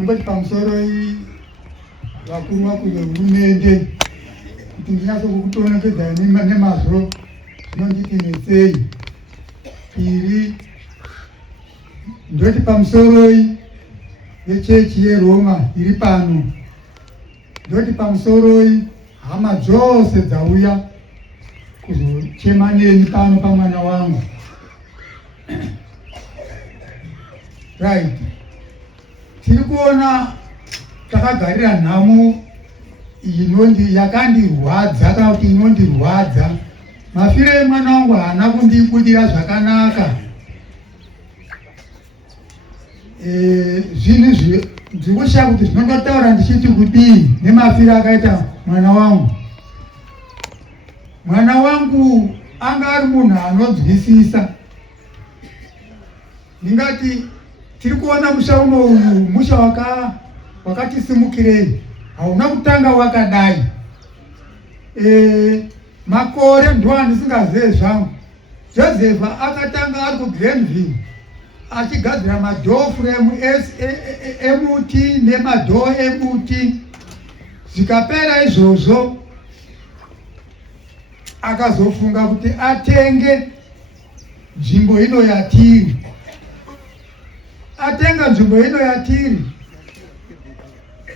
Ngoti pamusoro vakuru vakuru vehurumende kuti ndinase kukutonekedzai nemazvo zvinonditi netsei. Piri, ndoti pamusoro yechechi yeRoma iri pano, ndoti pamusoro hama dzose dzauya kuzochema neni pano pamwana wangu. Right. Tiri kuona takagarira nhamo yakandirwadza kana kuti inondirwadza. Mafiro emwana wangu haana kundibudira zvakanaka. Zvinhu ndikushaya kuti zvinondotaura ndichiti kudii nemafiro akaita mwana wangu. Mwana wangu anga ari munhu anonzwisisa. Ndingati tiri kuona musha uno uyu musha wakati simukirei, hauna kutanga wakadai. Makore ndo andisingazive zvangu. Joseph akatanga ari kuGrenville achigadzira madhoo frame emuti nemadhoo emuti. Zvikapera izvozvo akazofunga kuti atenge nzvimbo ino yatiri. Atenga nzvimbo ino yatiri,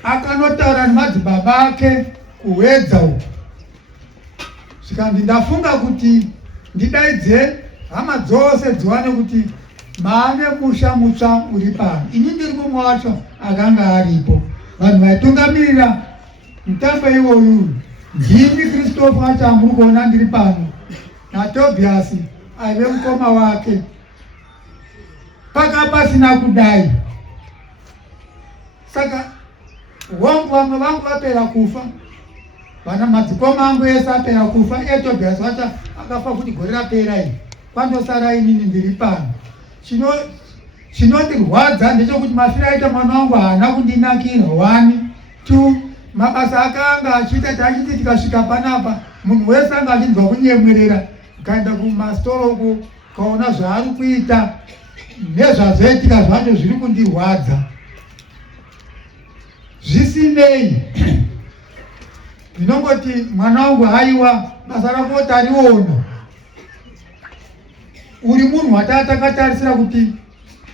akanotaura nemadzibaba ake kuwedza uku. Zvikandi ndafunga kuti ndidaidze hama dzose dziwane kuti maane musha mutsva uri pano. Ini ndiri mumwe wacho akanga aripo. Vanhu vaitungamirira mutambo iwoyu ndini Christopher achamburi kuona ndiri pano, naTobias aive mukoma wake. Paka pasina kudai. Saka vamwe vangu vapera kufa, vana madzikoma angu ese apera kufa. Tobias wacho akafa kuti gore rapera iri, kwandosara inini ndiri pano. Chinondirwadza ndechekuti mafiro aita mwana wangu haana kundinakira. 1, 2, mabasa akanga achiita tachiti tikasvika panapa munhu wese anga achinzwa kunyemwerera. Ukaenda kumastoro uko ukaona zvaari kuita nezvazoitika zvacho zviri kundirwadza. Zvisinei, ndinongoti mwana wangu haiwa, basa rako tariona. Uri munhu watakatarisira kuti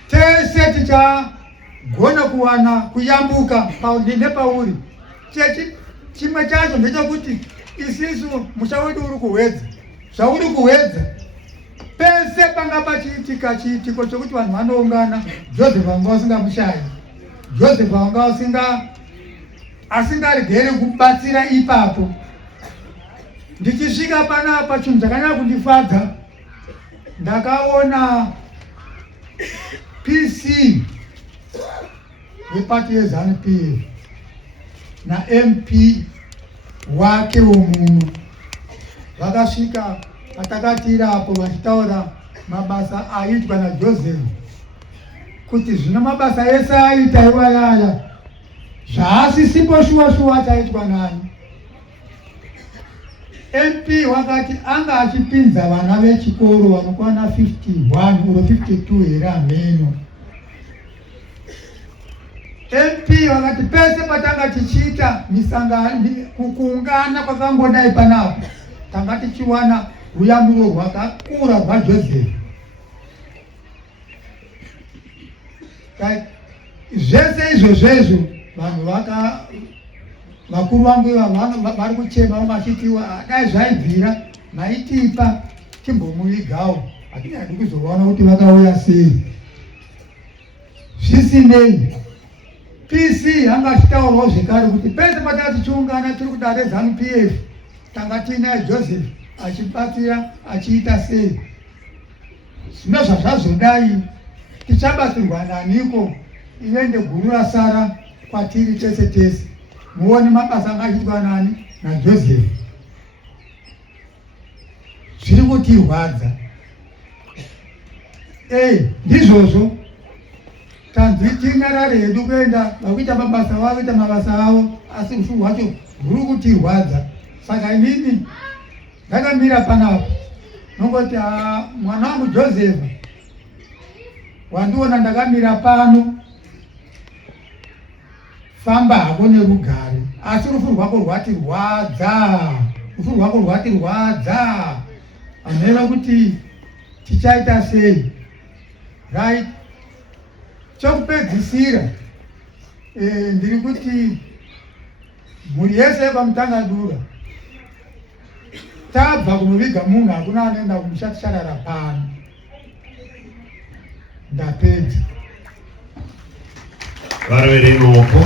tese tichagona kuwana kuyambuka nepauri. Chimwe chacho ndechekuti isisu musha wedu uri kuhwedza. Zvauri kuhwedza pese panga pachiitika chiitiko chokuti vanhu vanoungana, Joseph wanga usingamushayi. Joseph wanga asingaregeri kubatsira ipapo. Ndichisvika panapa, chinhu chakanyanya kundifadza, ndakaona PC wepati yeZANU-PF naMP wake womunhu vakasvika patakatira apo vachitaura mabasa aitwa naJoseph, kuti zvino mabasa ese aita iwayaya zvaasisipo shuwa chaitwa nani. MP wakati anga achipinza vana vechikoro vanokwana 51 uro 52 here ameno. MP wakati pese patanga tichiita misangano kuungana kwakangodai panapo, tanga tichiwana ruyamuro rwakakura rwaJoseph. Zvese izvozvo vanhu vakuru vangu vari kuchema vachitiwa dai zvaibvira maitipa timbomuvigawo, lakini hadi kuzoona kuti vakauya sei. Zvisinei, PC anga achitaurawo zvekare kuti pese patanga tichiungana tiri kudare ZANU-PF tanga tiinaye Joseph achibatsira achiita sei. Zvino zvazvazodai tichabatsirwa naniko? Iende guru rasara kwatiri tese tese. Muone mabasa akaitwa nani naJoseph. Zviri kutirwadza. Ndizvozvo tanzi tinyarare hedu kuenda vakuita mabasa vavo, kuita mabasa avo, asi ushungu hwacho huri kutirwadza. Saka inini ndakamira panapa nongoti mwana wangu Joseph wandiona ndakamira pano famba hako nerugare, asi rufu rwako rwati rwadza, rufu rwako rwati rwadza. Amhera kuti tichaita sei, right? Chokupedzisira, ndiri kuti mhuri yese pamutangadura tabva kunoviga munhu hakuna anoenda kumushatisharara pano. Ndapedza. Varwere maoko.